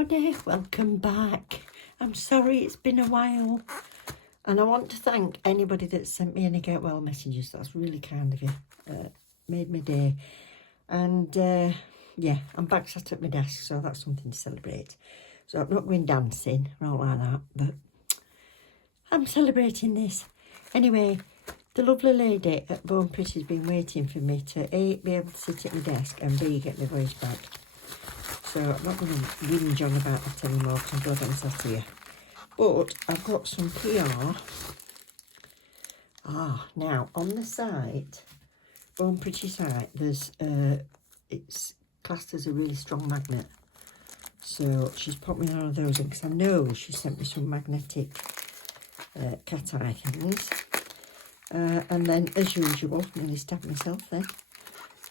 everybody, welcome back. I'm sorry it's been a while, and I want to thank anybody that sent me any get well messages. That's really kind of you. Made my day. And yeah, I'm back sat at my desk, so that's something to celebrate. So I'm not going dancing or all like that, but I'm celebrating this. Anyway, the lovely lady at Bone Pretty's been waiting for me to A, be able to sit at my desk, and B, get my voice back. So I'm not going to whinge on about that anymore because I'm glad I'm sat here. But I've got some PR. Now on the site, Bone Pretty site, there's it's classed as a really strong magnet. So she's popped me one of those in because I know she sent me some magnetic cat eye things. And then, as usual, nearly stabbed myself then.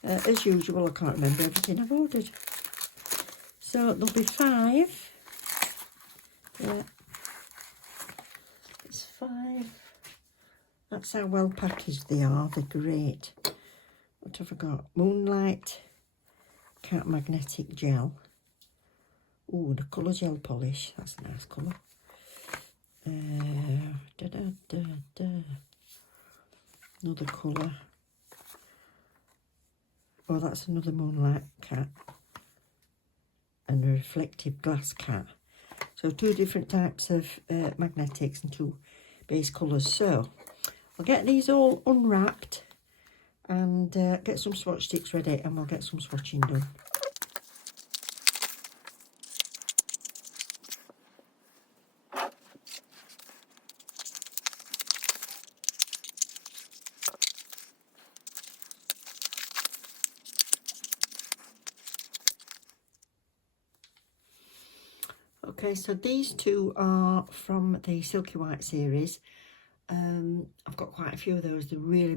As usual, I can't remember everything I've ordered. So there'll be 5. Yeah, it's 5. That's how well packaged they are. They're great. What have I got? Moonlight Cat Magnetic Gel. Oh, the colour gel polish. That's a nice colour. Another colour. Oh, that's another Moonlight Cat. And a reflective glass cat. So 2 different types of magnetics and 2 base colours. So I'll get these all unwrapped and get some swatch sticks ready, and we'll get some swatching done. Okay, so these 2 are from the Silky White series. I've got quite a few of those. They're really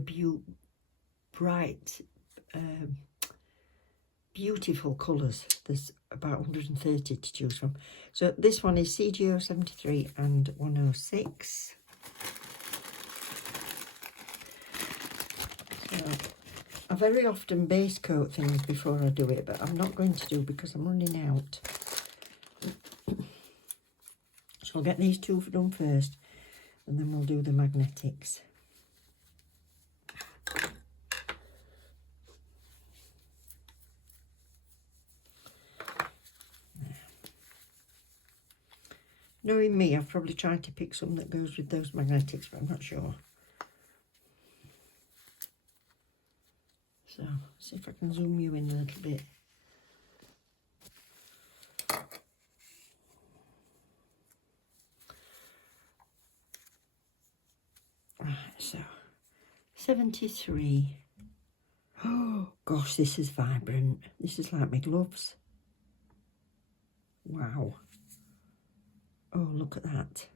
bright, beautiful colours. There's about 130 to choose from. So this one is CGO 73 and 106. So I very often base coat things before I do it, but I'm not going to do because I'm running out. So I'll get these 2 done first, and then we'll do the magnetics. Knowing me, I've probably tried to pick some that goes with those magnetics, but I'm not sure. So, see if I can zoom you in a little bit. Right, so 73. Oh gosh, this is vibrant. This is like my gloves. Wow. Oh, look at that.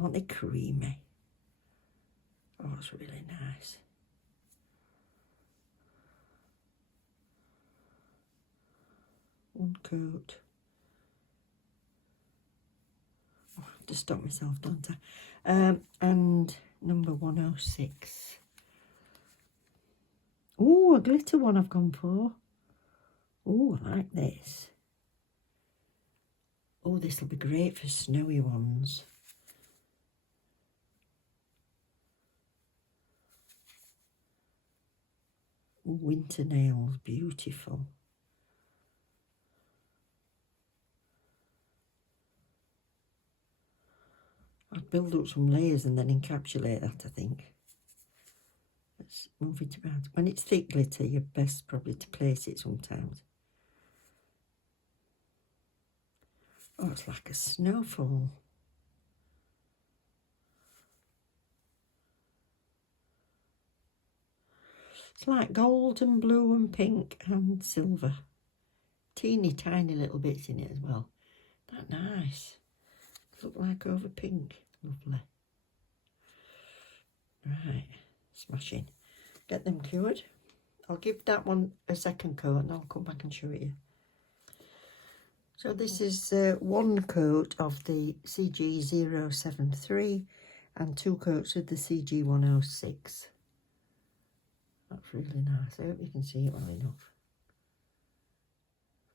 Aren't they creamy? Oh, it's really nice. One coat. Oh, I have to stop myself, don't I? And number 106. Oh, a glitter one I've gone for. Oh, I like this. Oh, this will be great for snowy ones. Oh, winter nails, beautiful. I'd build up some layers and then encapsulate that, I think. Let's move it about. When it's thick glitter, you're best probably to place it sometimes. Oh, it's like a snowfall. It's like gold and blue and pink and silver. Teeny tiny little bits in it as well. That nice. Look like over pink. Lovely. Right, smashing. Get them cured. I'll give that one a second coat and I'll come back and show it you. So this is 1 coat of the CG073 and 2 coats of the CG106. That's really nice. I hope you can see it well enough.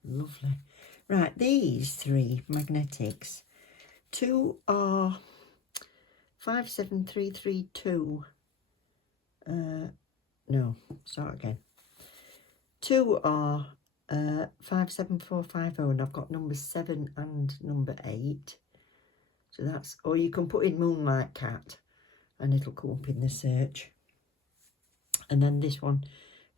Lovely. Right, these three magnetics. Two are 57332. No, start again. Two are 57450, and I've got number 7 and number 8. So that's, or you can put in Moonlight Cat and it'll come up in the search. And then this one,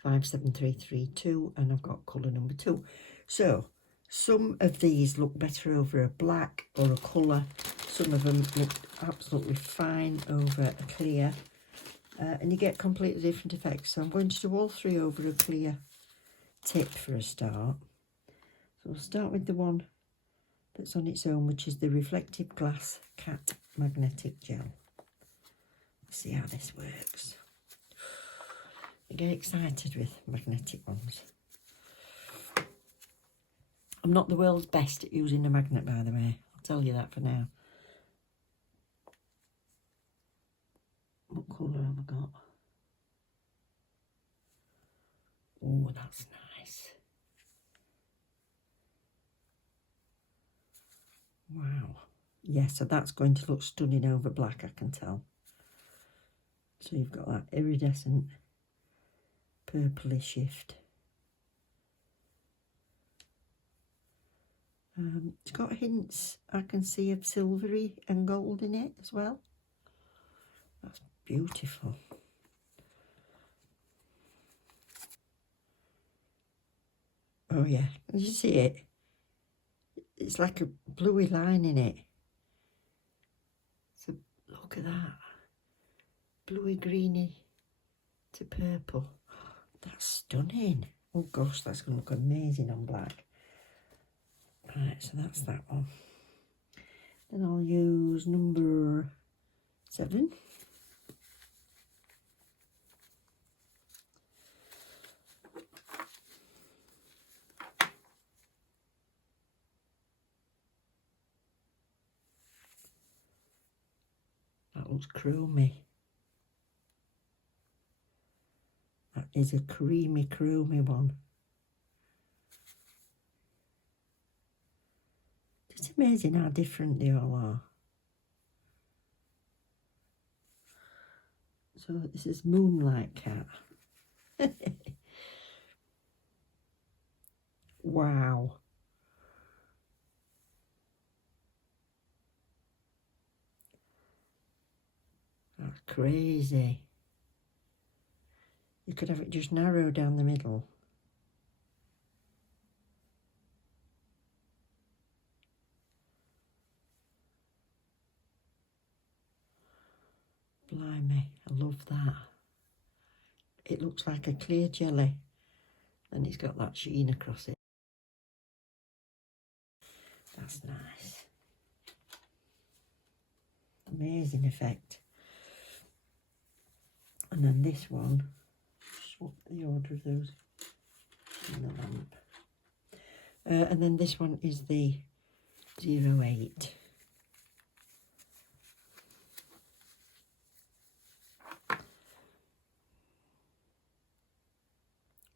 57332, and I've got colour number 2. So some of these look better over a black or a colour. Some of them look absolutely fine over a clear. And you get completely different effects. So I'm going to do all three over a clear tip for a start. So we'll start with the one that's on its own, which is the Reflective Glass Cat Magnetic Gel. Let's see how this works. I get excited with magnetic ones. I'm not the world's best at using a magnet, by the way. I'll tell you that for now. What colour have I got? Oh, that's nice. Wow. Yeah, so that's going to look stunning over black, I can tell. So you've got that iridescent purpley shift. It's got hints, I can see, of silvery and gold in it as well. That's beautiful. Oh yeah, can you see it? It's like a bluey line in it. So look at that. Bluey greeny to purple. That's stunning. Oh gosh, that's going to look amazing on black. Right, so that's that one. Then I'll use number 7. That looks chromy. That is a creamy, chromy one. It's amazing how different they all are. So this is Moonlight Cat. Wow. That's crazy. You could have it just narrow down the middle. Blimey, I love that. It looks like a clear jelly and it's got that sheen across it. That's nice. Amazing effect. And then this one, swap the order of those in the lamp. And then this one is the 08.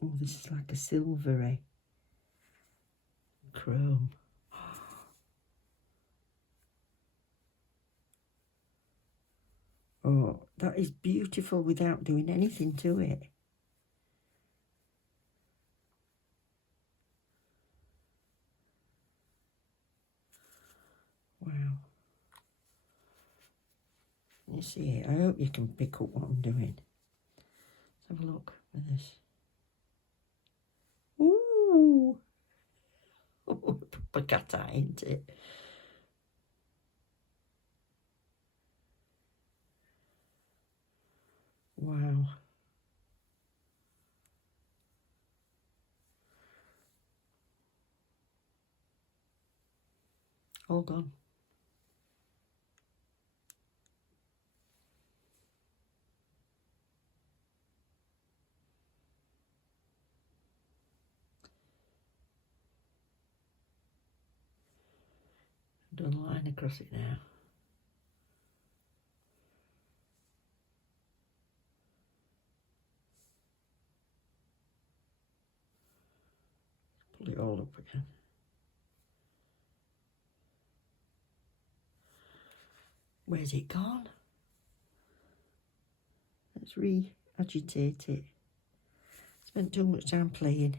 Oh, this is like a silvery chrome. Oh, that is beautiful without doing anything to it. Wow. You see it? I hope you can pick up what I'm doing. Let's have a look with this. Ooh! Proper cat eye, ain't it? Wow. All gone. Done a line across it now. it all up again. Where's it gone? Let's re-agitate it. Spent too much time playing.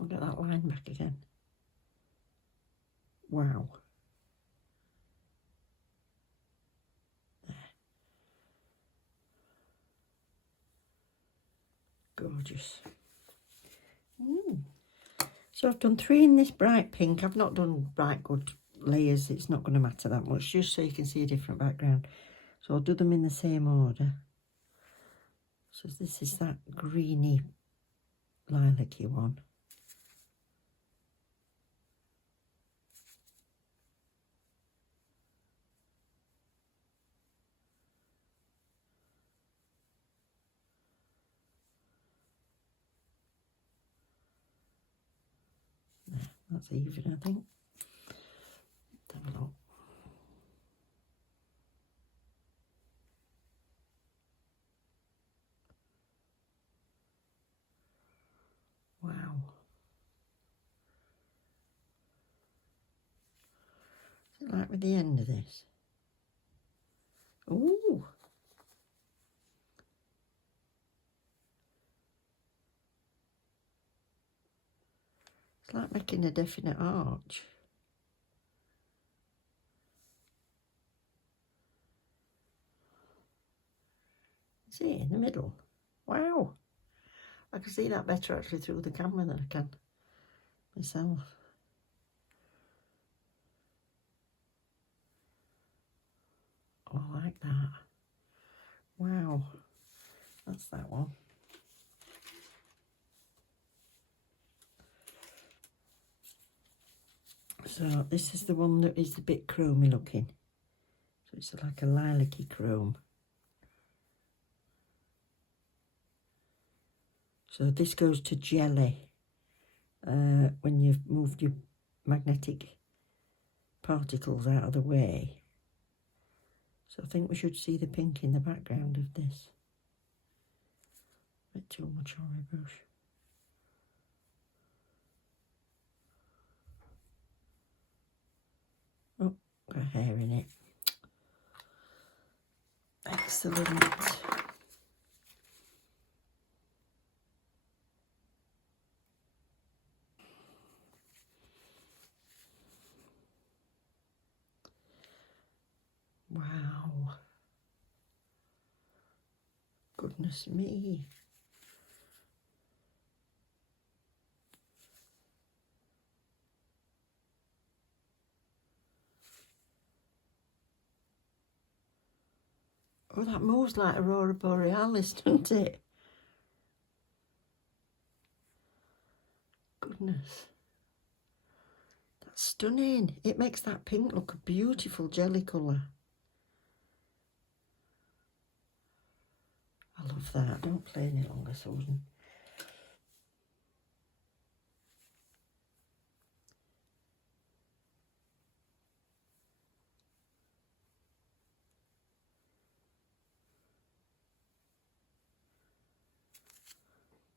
I'll get that line back again. Wow. There. Gorgeous. So I've done 3 in this bright pink. I've not done bright good layers. It's not going to matter that much, just so you can see a different background. So I'll do them in the same order. So this is that greeny lilac-y one. There, that's even, I think. Let's have a look. Wow. Is it like with the end of this? Ooh. It's like making a definite arch. See, in the middle. Wow. I can see that better actually through the camera than I can myself. Oh, I like that. Wow. That's that one. So this is the one that is a bit chromey looking. So it's like a lilac-y chrome. So this goes to jelly when you've moved your magnetic particles out of the way. So I think we should see the pink in the background of this. A bit too much on my brush. Oh, got hair in it. Excellent. Wow. Goodness me. Oh, that moves like Aurora Borealis, doesn't it? Goodness. That's stunning. It makes that pink look a beautiful jelly colour. I love that. Don't play any longer, Susan.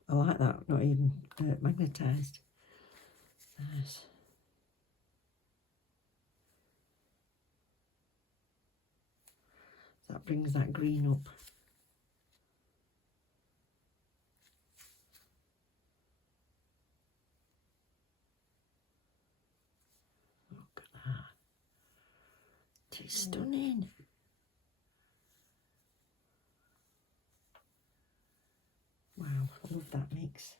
I like that, not even magnetised. Nice. That brings that green up. Look at that. It's stunning. Wow, I love that mix.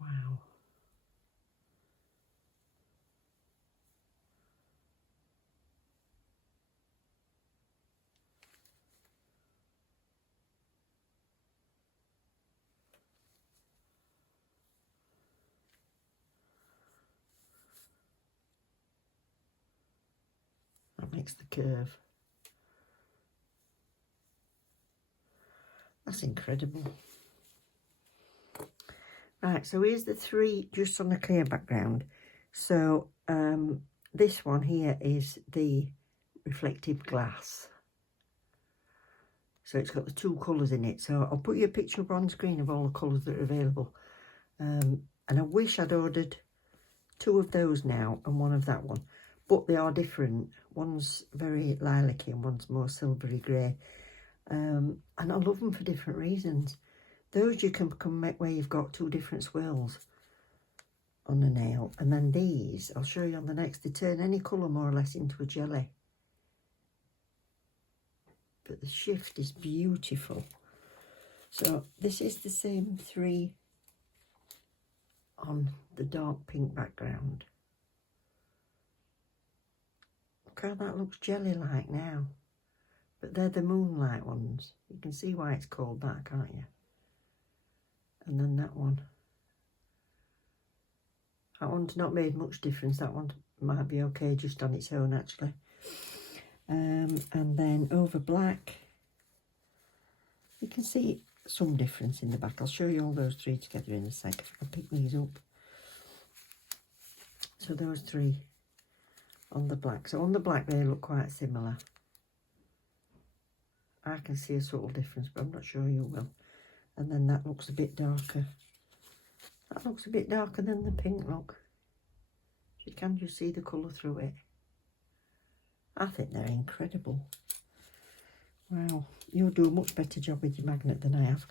Wow. likes the curve. That's incredible. Right, so here's the 3 just on a clear background. So this one here is the reflective glass. So it's got the 2 colours in it. So I'll put you a picture up on screen of all the colours that are available. And I wish I'd ordered 2 of those now and 1 of that one. But they are different. One's very lilac-y and one's more silvery grey. And I love them for different reasons. Those you can make where you've got 2 different swirls on a nail. And then these, I'll show you on the next, they turn any colour more or less into a jelly. But the shift is beautiful. So this is the same 3 on the dark pink background. Look how that looks jelly-like now. But they're the moonlight ones. You can see why it's called that, can't you? And then that one. That one's not made much difference. That one might be okay just on its own, actually. And then over black, you can see some difference in the back. I'll show you all those 3 together in a sec if I can pick these up. So those 3 on the black. So on the black they look quite similar. I can see a subtle difference, but I'm not sure you will. And then that looks a bit darker. That looks a bit darker than the pink look. You can just see the colour through it. I think they're incredible. Wow, you'll do a much better job with your magnet than I have.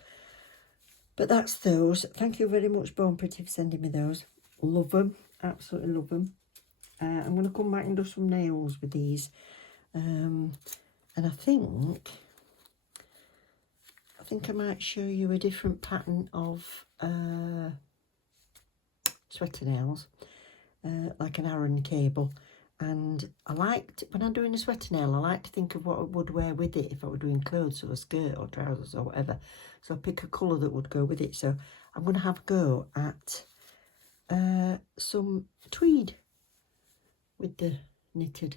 But that's those. Thank you very much, Born Pretty, for sending me those. Love them, absolutely love them. I'm going to come back and do some nails with these. And I think I might show you a different pattern of sweater nails, like an Aran cable. And I liked, when I'm doing a sweater nail, I like to think of what I would wear with it if I were doing clothes or a skirt or trousers or whatever. So I pick a colour that would go with it. So I'm going to have a go at some tweed with the knitted.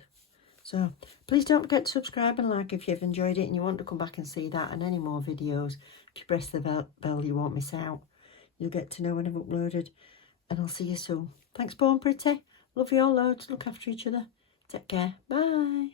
So please don't forget to subscribe and like if you've enjoyed it and you want to come back and see that and any more videos. If you press the bell, you won't miss out. You'll get to know when I've uploaded. And I'll see you soon. Thanks, Born Pretty. Love you all loads. Look after each other. Take care. Bye.